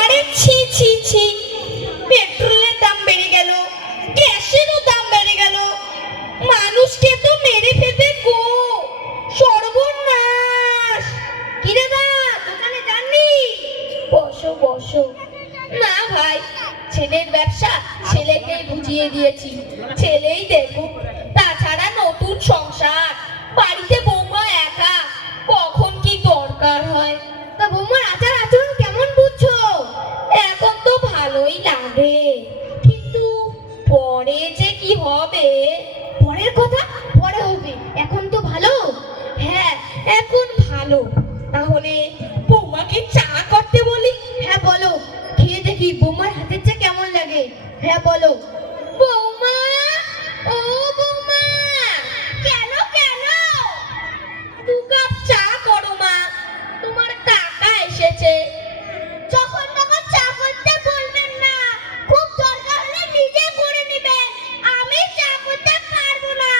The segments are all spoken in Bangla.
আরে ছি ছি ছি, পেট্রোলের দাম বেড়ে গেল, গ্যাসেরও দাম বেড়ে গেল, মানুষকে তো মেরে ফেলবে গো, সর্বনাশ। কিরে দা, দোকানে যাননি? বসো বসো। না ভাই, ছেলের ব্যবসা ছেলেকেই বুঝিয়ে দিয়েছি, ছেলেই দেখুক। তাছাড়া নতুন সংসার, বাড়িতে বৌমা একা, কখন কি দরকার হয়। তা বৌমার আচার আচরণ কেমন বুঝছো? এখন তো ভালোই লাগে, কিন্তু পরে যে কি হবে। পরের কথা পরে হবে, এখন তো ভালো। হ্যাঁ, এখন ভালো। তাহলে বৌমাকে চা করতে বলি? হ্যাঁ বলো, খেয়ে দেখি বৌমার হাতের চা কেমন লাগে। হ্যাঁ বলো। বৌমা, ও বৌমা। কেন কেন? দু কাপ চা করো মা, তোমার কাকা এসেছে। যখন তখন চা করতে বলবেন না, খুব দরকার হলে নিজে করে নেবেন, আমি চা করতে পারবো না।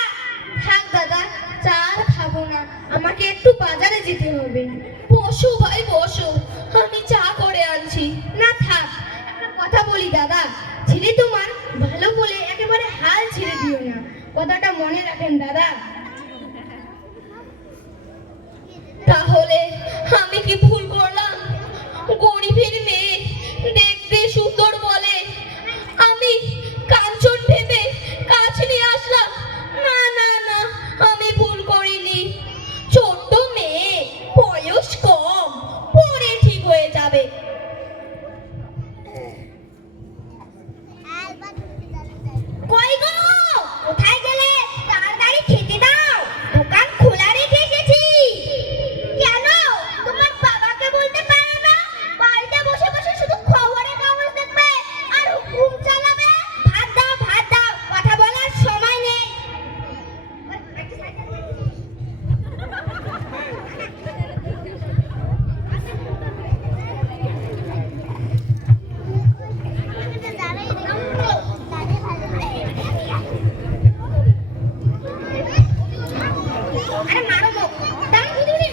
থাক দাদা, চা আর খাবো না, আমাকে একটু বাজারে যেতে হবে। বসো ভাই বসো, আমি চা করে আনছি। না থাক, একটা কথা বলি দাদা, ছেলে তোমার ভালো বলে একেবারে হাল ছেড়ে দিও না, কথাটা মনে রাখেন দাদা। তাহলে আমি কি ভুল করলাম? গরিবের মেয়ে দেখতে সুন্দর বলে আমি কাঞ্চন ভেবে কাছ নিয়ে আসলাম। না না না, আমি ভুল করিনি। ছোট্ট মেয়ে, বয়স কম, পরে ঠিক হয়ে যাবে। কই গো, কোথায় গেলে? তাড়াতাড়ি খেতে দাও, দোকান খোলা রেখে এসেছি। কেন, তোমার বাবাকে বলতে পারো না? বাড়িতে বসে বসে শুধু খবরের কাগজ দেখবে আর হুকুম চালাবে। ভাত দাও ভাত দাও, কথা বলার সময় নেই। আরে মারো মুখ, দাও দিদি।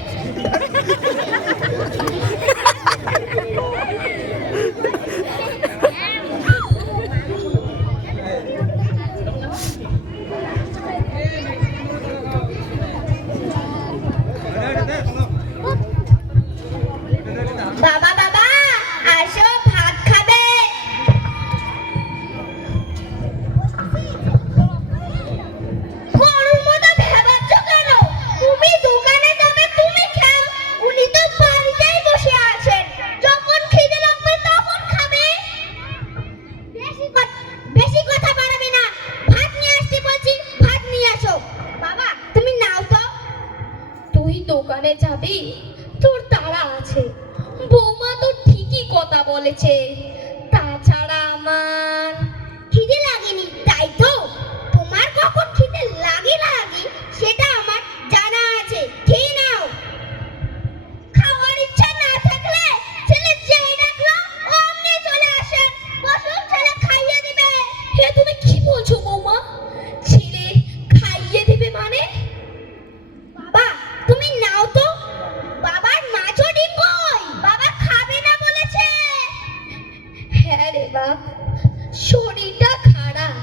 বাবা বাবা, আসো ভাত খাবে। গরুর মতো ভেবাচ্ছ কেন? তুমি দোকানে যাবে, তুমি খাও, উনি তো বাড়িতেই বসে আছেন, যখন খিদে লাগবে তখন খাবে। বেশি কথা বাড়াবে না, ভাত নিয়ে আসতে বলছি, ভাত নিয়ে আসো। বাবা তুমি নাও তো। তুই দোকানে যাবি? তোর তাড়া আছে, বৌমা তো ঠিকই কথা বলেছে। তাছাড়া আমার খিদে লাগেনি, তাই তো? তোমার কখন খিদে লাগে না লাগে সেটা আমার জানা আছে, খেয়ে নাও। খাওয়ার ইচ্ছা না থাকলে ছেলে যেই ডাকলো অমনি চলে আসেন, বসুন, ছেলে খাইয়ে দিবে। হে তুমি কি বলছো বৌমা? ছেলে খাইয়ে দিবে মানে? বাবা তুমি নাও তো, বাবার মাছও ডিম কই, বাবা খাবে না বলেছে। হ্যাঁ রে বাপ, শরীরটা খারাপ,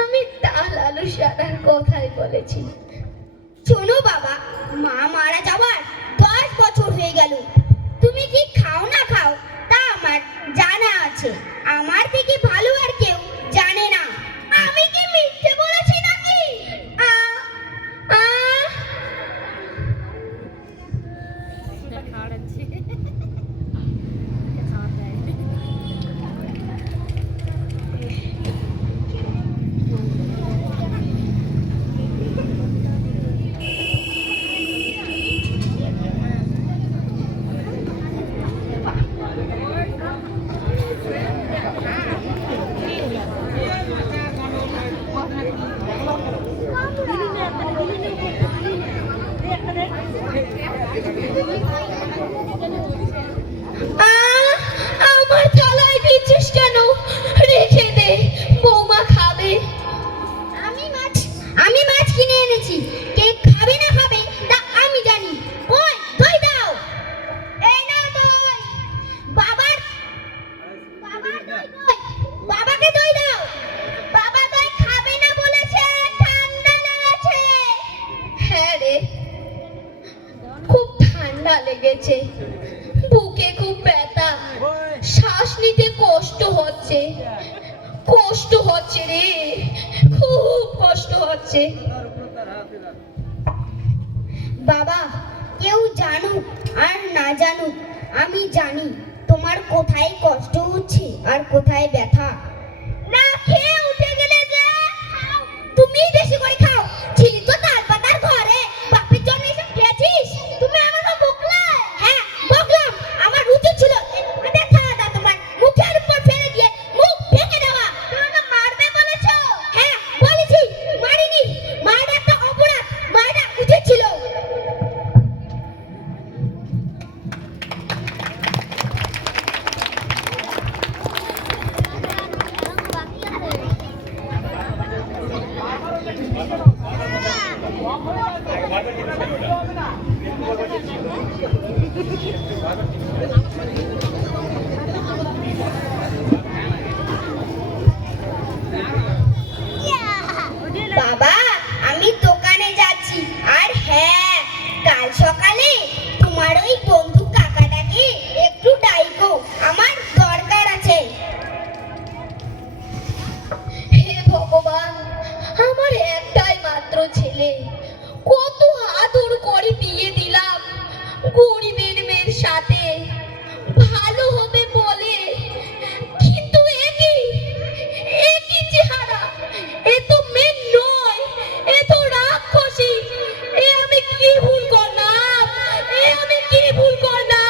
আমি ডাল আলু সারার কথাই বলেছি। শোনো বাবা, মা মারা যাওয়ার 10 বছর হয়ে গেল, তুমি কি খাও না খাও তা আমার জানা আছে, আমার থেকে ভালো আর কেউ জানে না। আমি কি মিথ্যে বলেছি নাকি? আ আ আমার থালায় দিচ্ছিস কেন? রেখে দে, বৌমা খাবে। আমি মাছ কিনে এনেছি, কে খাবে না খাবে তা আমি জানি। ওই দই দাও। ঠান্ডা লেগেছে, বুকে খুব ব্যথা, শ্বাস নিতে কষ্ট হচ্ছে, কষ্ট হচ্ছে রে, খুব কষ্ট হচ্ছে। বাবা, কেউ জানুক আর না জানুক, আমি জানি তোমার কোথায় কষ্ট হচ্ছে আর কোথায় ব্যথা। না খেয়ে উঠে গেলে যে, তুমি বেশি করে খাও, ছিলি তো তাল পাতার ঘরে, বাপের জন্য এসব খেয়েছিস, তুমি আমাকে বকলে। হ্যাঁ, বকলাম, আমার উচিত ছিল এটা খাওয়াটা তোমার মুখের উপর ফেলে দিয়ে মুখ ভেঙে দেওয়া। তুমি আমাকে মারবে বলেছো? হ্যাঁ, বলেছি, মারিনি, মারা একটা অপরাধ, মারা উচিত ছিল। বাবা, আমি দোকানে যাচ্ছি, আর হ্যাঁ, কাল সকালে তোমার ওই বন্ধু কাকাটাকে একটু ডাইকো, আমার দরকার আছে। হে ভগবান, আমার একটাই মাত্র ছেলে, কত আদর করে বিয়ে দিলাম গরিবের মেয়ের সাথে, ভালো হবে বলে, কিন্তু একই চেহারা, এ তো মেয়ে নয়, এ তো রাক্ষসী। এ আমি কি ভুল করলাম, এ আমি কি ভুল করলাম।